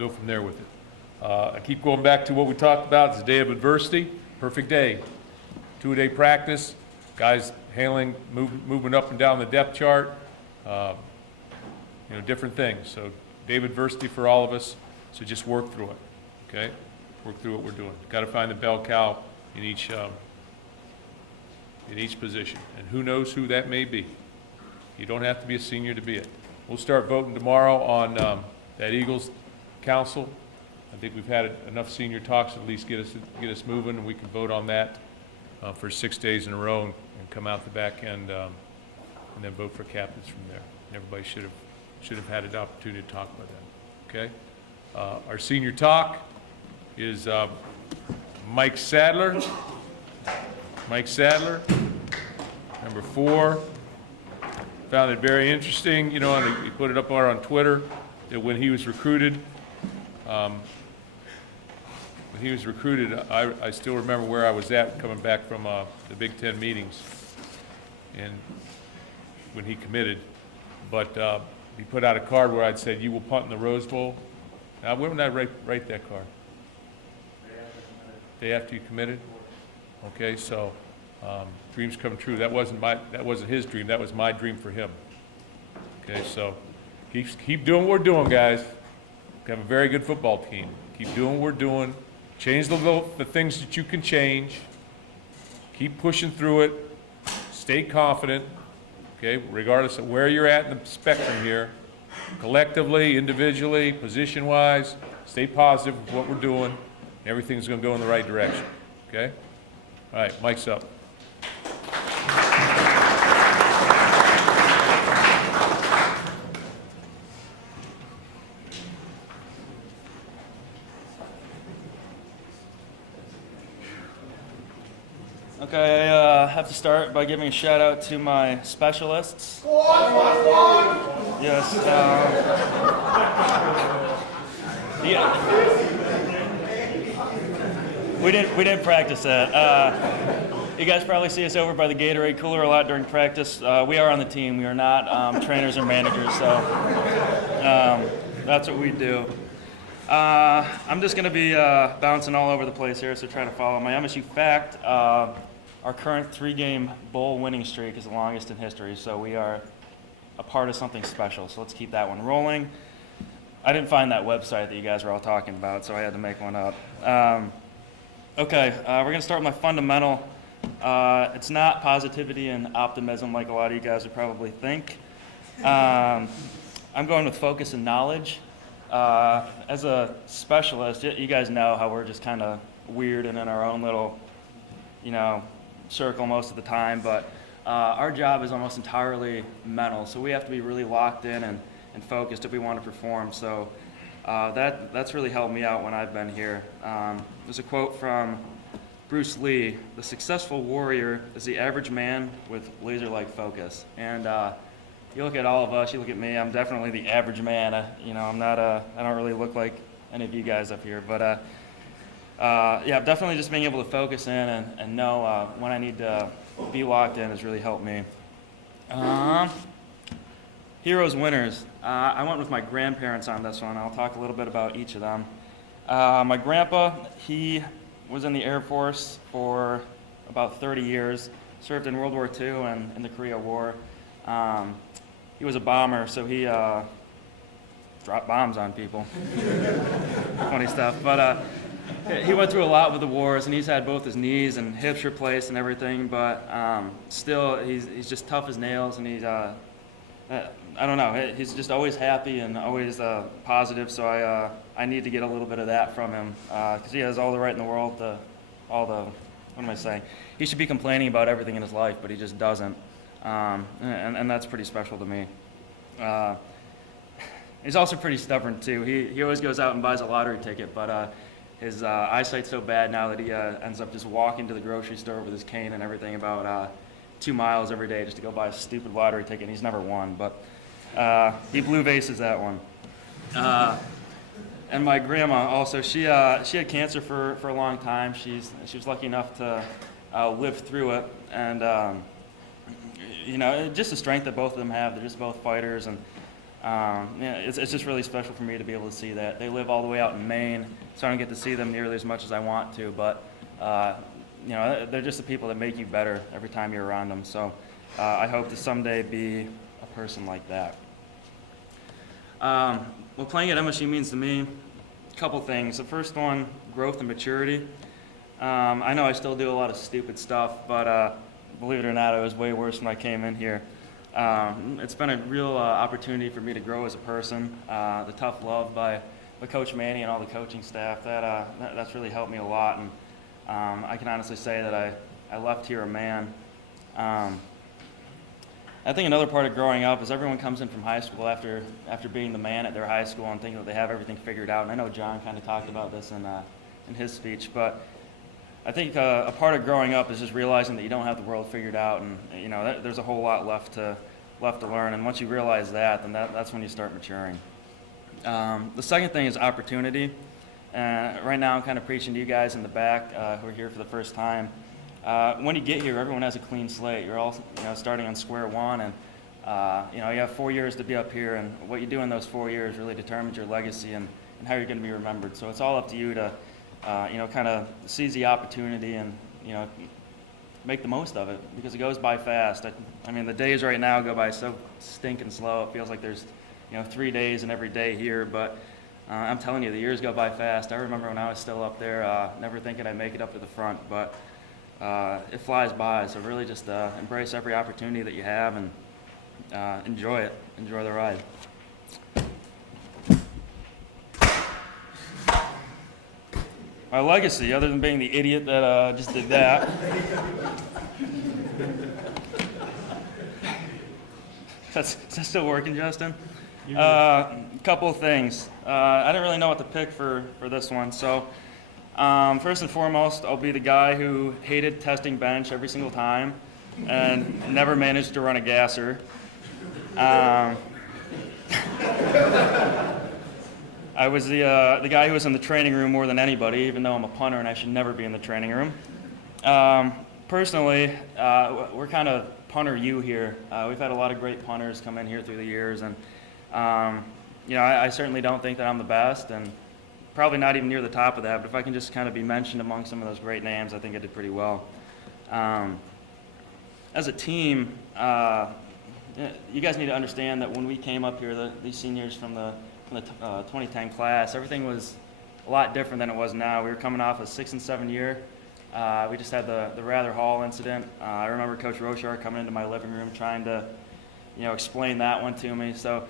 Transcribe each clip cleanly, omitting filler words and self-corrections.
go from there with it. I keep going back to what we talked about. It's a day of adversity, perfect day. 2-a-day practice, guys handling, moving up and down the depth chart, different things. So day of adversity for all of us, so just work through it, okay? Work through what we're doing. Got to find the bell cow in each position, and who knows who that may be. You don't have to be a senior to be it. We'll start voting tomorrow on that Eagles Council. I think we've had enough senior talks to at least get us moving, and we can vote on that for 6 days in a row and come out the back end and then vote for captains from there. And everybody should have had an opportunity to talk about that. Okay. Our senior talk is Mike Sadler. Mike Sadler, number 4. Found it very interesting, he put it up on Twitter, that when he was recruited, I still remember where I was at coming back from the Big Ten meetings, and when he committed. But he put out a card where I'd said, "You will punt in the Rose Bowl." Now, when did I write that card? Day after you committed? Okay, so dreams come true. That wasn't his dream. That was my dream for him. Okay, so keep doing what we're doing, guys. We have a very good football team. Keep doing what we're doing. Change the things that you can change. Keep pushing through it. Stay confident. Okay, regardless of where you're at in the spectrum here, collectively, individually, position-wise, stay positive with what we're doing. Everything's going to go in the right direction. Okay. All right, mic's up. Okay, I have to start by giving a shout out to my specialists. Yes. We didn't practice that. You guys probably see us over by the Gatorade cooler a lot during practice. We are on the team. We are not trainers or managers, so that's what we do. I'm just going to be bouncing all over the place here, so try to follow my MSU fact. Our current 3-game bowl winning streak is the longest in history, so we are a part of something special. So let's keep that one rolling. I didn't find that website that you guys were all talking about, so I had to make one up. Okay, we're going to start with my fundamental. It's not positivity and optimism like a lot of you guys would probably think. I'm going with focus and knowledge. As a specialist, you guys know how we're just kind of weird and in our own little, circle most of the time, but our job is almost entirely mental, so we have to be really locked in and focused if we want to perform. So that's really helped me out when I've been here. There's a quote from Bruce Lee: "The successful warrior is the average man with laser-like focus." And you look at all of us, you look at me, I'm definitely the average man. I'm not I don't really look like any of you guys up here, but yeah, definitely just being able to focus in and know when I need to be locked in has really helped me. Heroes, winners. I went with my grandparents on this one. I'll talk a little bit about each of them. My grandpa, he was in the Air Force for about 30 years, served in World War II and in the Korea War. He was a bomber, so he dropped bombs on people. Funny stuff. But he went through a lot with the wars, and he's had both his knees and hips replaced and everything, but still, he's just tough as nails, and he's, I don't know, he's just always happy and always positive, so I need to get a little bit of that from him, because he has all the right in the world, what am I saying? He should be complaining about everything in his life, but he just doesn't, and that's pretty special to me. He's also pretty stubborn, too. He always goes out and buys a lottery ticket, but his eyesight's so bad now that he ends up just walking to the grocery store with his cane and everything about 2 miles every day just to go buy a stupid lottery ticket. He's never won, but he blue vases that one. And my grandma also, she had cancer for a long time. She was lucky enough to live through it, and just the strength that both of them have. They're just both fighters, and Yeah, it's just really special for me to be able to see that. They live all the way out in Maine, so I don't get to see them nearly as much as I want to, but they're just the people that make you better every time you're around them. So I hope to someday be a person like that. What playing at MSU means to me, a couple things. The first one, growth and maturity. I know I still do a lot of stupid stuff, but believe it or not, it was way worse when I came in here. It's been a real opportunity for me to grow as a person. The tough love by Coach Manny and all the coaching staff, that's really helped me a lot. And I can honestly say that I left here a man. I think another part of growing up is everyone comes in from high school after being the man at their high school and thinking that they have everything figured out. And I know John kind of talked about this in his speech, but I think a part of growing up is just realizing that you don't have the world figured out, and there's a whole lot left to learn. And once you realize that, then that's when you start maturing. The second thing is opportunity. Right now, I'm kind of preaching to you guys in the back who are here for the first time. When you get here, everyone has a clean slate. You're all starting on square one, and you have 4 years to be up here, and what you do in those 4 years really determines your legacy and how you're going to be remembered. So it's all up to you to kind of seize the opportunity and make the most of it, because it goes by fast. I mean, the days right now go by so stinking slow. It feels like there's 3 days in every day here, but I'm telling you, the years go by fast. I remember when I was still up there, never thinking I'd make it up to the front, but it flies by. So really just embrace every opportunity that you have and enjoy it. Enjoy the ride. My legacy, other than being the idiot that just did that. Is that still working, Justin? Couple of things. I didn't really know what to pick for this one. So first and foremost, I'll be the guy who hated testing bench every single time and never managed to run a gasser. I was the guy who was in the training room more than anybody, even though I'm a punter and I should never be in the training room. Personally, we're kind of punter U here. We've had a lot of great punters come in here through the years, and I certainly don't think that I'm the best, and probably not even near the top of that, but if I can just kind of be mentioned among some of those great names, I think I did pretty well. As a team, you guys need to understand that when we came up here, these seniors from the 2010 class, everything was a lot different than it was now. We were coming off a 6 and 7 year. We just had the Rather Hall incident. I remember Coach Rochar coming into my living room trying to, explain that one to me. So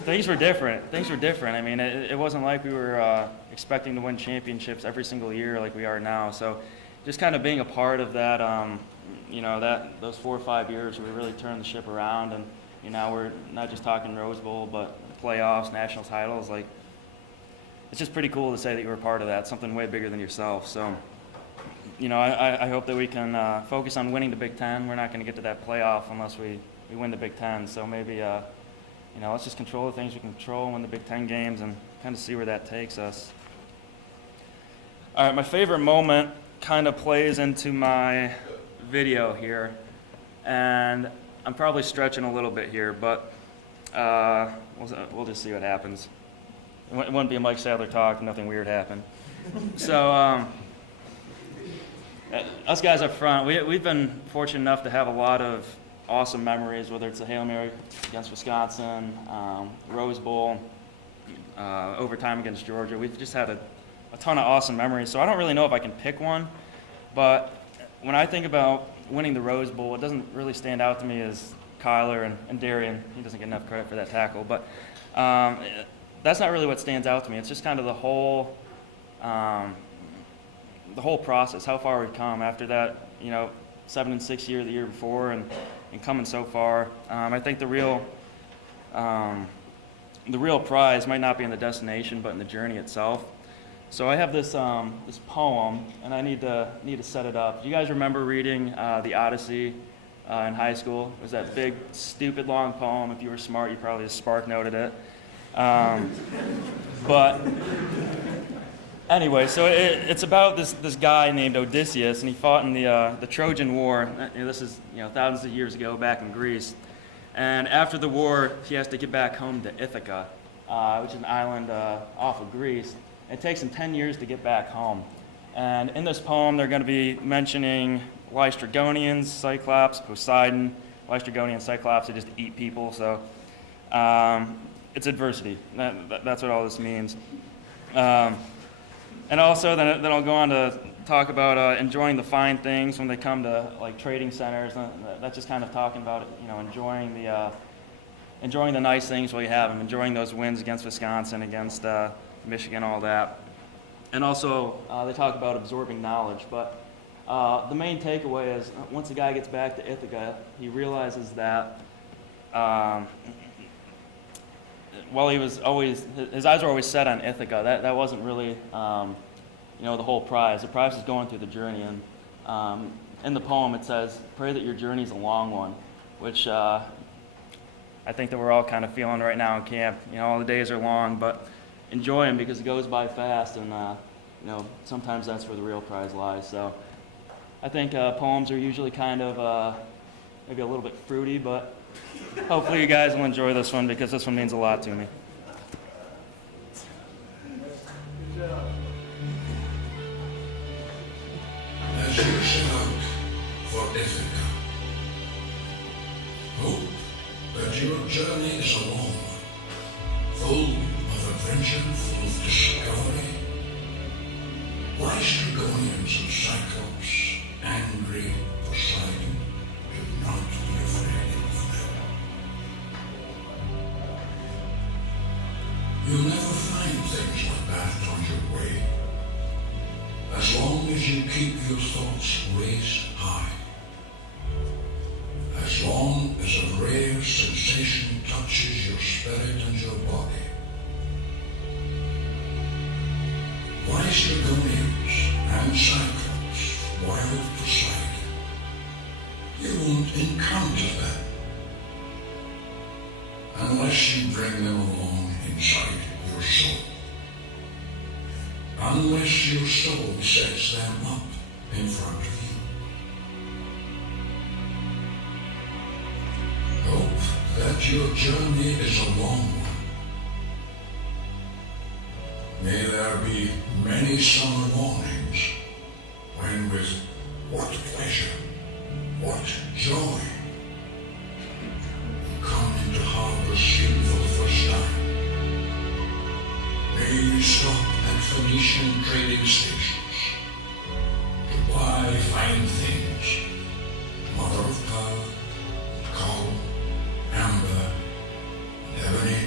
things were different. I mean, it wasn't like we were expecting to win championships every single year like we are now. So just kind of being a part of that, those 4 or 5 years where we really turned the ship around, and now we're not just talking Rose Bowl, but playoffs, national titles. Like, it's just pretty cool to say that you were part of that, something way bigger than yourself. So, I hope that we can focus on winning the Big Ten. We're not going to get to that playoff unless we win the Big Ten. So maybe, let's just control the things we can control, win the Big Ten games, and kind of see where that takes us. All right, my favorite moment kind of plays into my video here, and I'm probably stretching a little bit here, but we'll just see what happens. It wouldn't be a Mike Sadler talk, nothing weird happened. So us guys up front, we've been fortunate enough to have a lot of awesome memories, whether it's the Hail Mary against Wisconsin, Rose Bowl, overtime against Georgia. We've just had a ton of awesome memories. So I don't really know if I can pick one, but when I think about winning the Rose Bowl, it doesn't really stand out to me as Kyler and Darian. He doesn't get enough credit for that tackle, but that's not really what stands out to me. It's just kind of the whole process, how far we've come after that, 7 and 6 year the year before, and coming so far. I think the real prize might not be in the destination, but in the journey itself. So I have this this poem, and I need to set it up. Do you guys remember reading the Odyssey in high school? It was that big, stupid, long poem. If you were smart, you probably just spark noted it. But anyway, so it's about this guy named Odysseus, and he fought in the Trojan War. This is thousands of years ago back in Greece. And after the war, he has to get back home to Ithaca, which is an island off of Greece. It takes him 10 years to get back home. And in this poem, they're going to be mentioning Lystragonians, Cyclops, Poseidon. Lystragonians, Cyclops, they just eat people, so it's adversity. That's what all this means. And also, then I'll go on to talk about enjoying the fine things when they come to like trading centers. That's just kind of talking about enjoying the nice things while you have them, enjoying those wins against Wisconsin, against Michigan, all that. And also, they talk about absorbing knowledge. But the main takeaway is once the guy gets back to Ithaca, he realizes that while he was always, his eyes were always set on Ithaca, that wasn't really, the whole prize. The prize is going through the journey. And in the poem, it says, "Pray that your journey's a long one," which I think that we're all kind of feeling right now in camp. All the days are long, but enjoy them because it goes by fast, and sometimes that's where the real prize lies. So I think poems are usually kind of maybe a little bit fruity, but hopefully you guys will enjoy this one because this one means a lot to me. As you set out for Ithaca, hope that your journey is a long one, full of adventure, full of discovery. Lystragonians and Cyclops, angry Poseidon, do not be afraid of them. You'll never find things like that on your way, as long as you keep your thoughts raised high, as long as a rare sensation touches your spirit and your body. Lystragonians and Cyclops, wild Poseidon, you won't encounter them unless you bring them along inside your soul. Unless your soul sets them up in front of you. Hope that your journey is a long one. May there be many summer mornings when with what pleasure, what joy, you come into harbor scene for the first time. May you stop at Phoenician trading stations to buy fine things, mother of pearl, coral, amber, and ebony,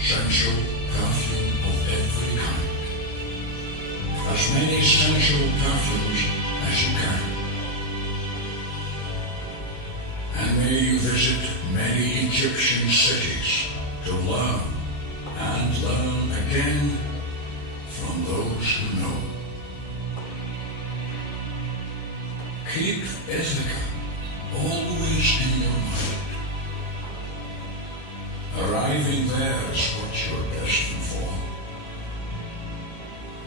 sensual perfume of every kind. As many sensual perfumes as you can. And may you visit many Egyptian cities to learn and learn again from those who know. Keep Ithaca always in your mind. Arriving there is what you're destined for.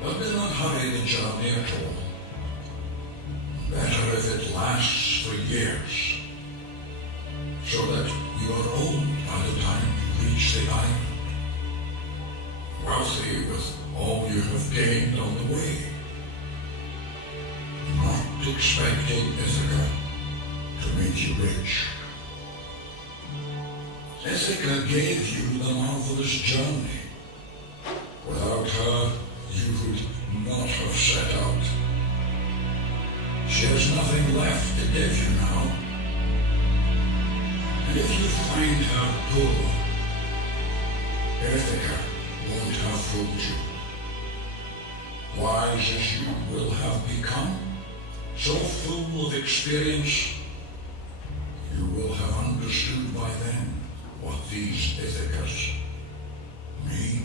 But do not hurry the journey at all. Better if it lasts for years, so that you are old by the time you reach the island, wealthy with all you have gained on the way, not expecting Ithaca to make you rich. Ithaca gave you the marvelous journey. Without her, you would not have set out. She has nothing left to give you now. And if you find her poor, Ithaca won't have fooled you. Wise as you will have become, so full of experience, you will have understood by then what these Ithacas mean.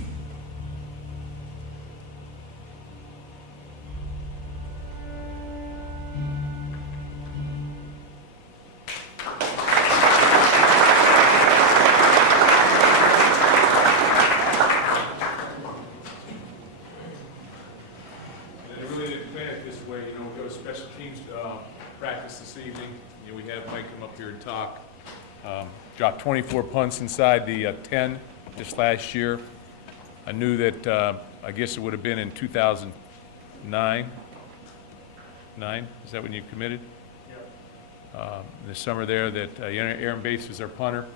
Special teams practice this evening. We have Mike come up here and talk. Dropped 24 punts inside the 10 just last year. I knew that, I guess it would have been in 2009. 9, is that when you committed? The summer there that Aaron Bates was our punter.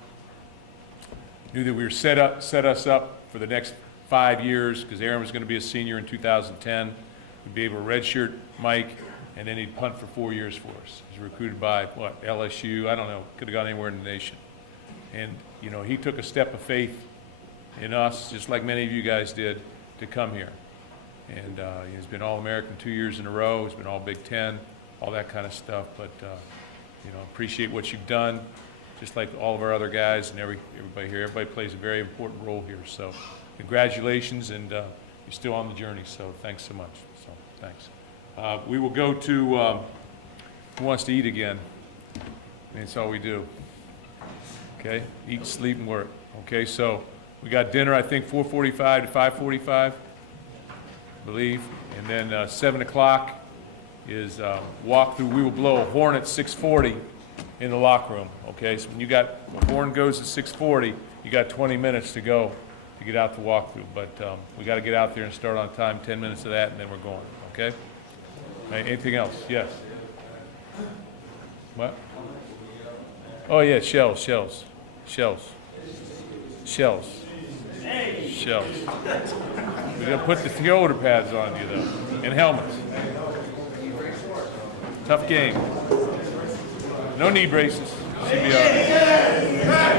Knew that we were set us up for the next 5 years because Aaron was going to be a senior in 2010. We'd be able to redshirt Mike, and then he'd punt for 4 years for us. He was recruited by, LSU? I don't know. Could have gone anywhere in the nation. And, you know, he took a step of faith in us, just like many of you guys did, to come here. And he's been All-American 2 years in a row. He's been All Big Ten, all that kind of stuff. But, you know, appreciate what you've done, just like all of our other guys and everybody here. Everybody plays a very important role here. So congratulations, and you're still on the journey. So thanks so much. So thanks. We will go to Who Wants to Eat Again? And that's all we do. Okay? Eat, sleep, and work. Okay, so we got dinner, I think, 4:45 to 5:45. Believe, and then 7 o'clock is walkthrough. We will blow a horn at 6:40 in the locker room. Okay, so when the horn goes at 6:40, you got 20 minutes to go to get out the walkthrough. But we got to get out there and start on time. 10 minutes of that, and then we're going. Okay. Anything else? Yes. What? Oh yeah, shells. We're going to put the shoulder pads on you, though, and helmets. Tough game. No knee braces. Should be all right.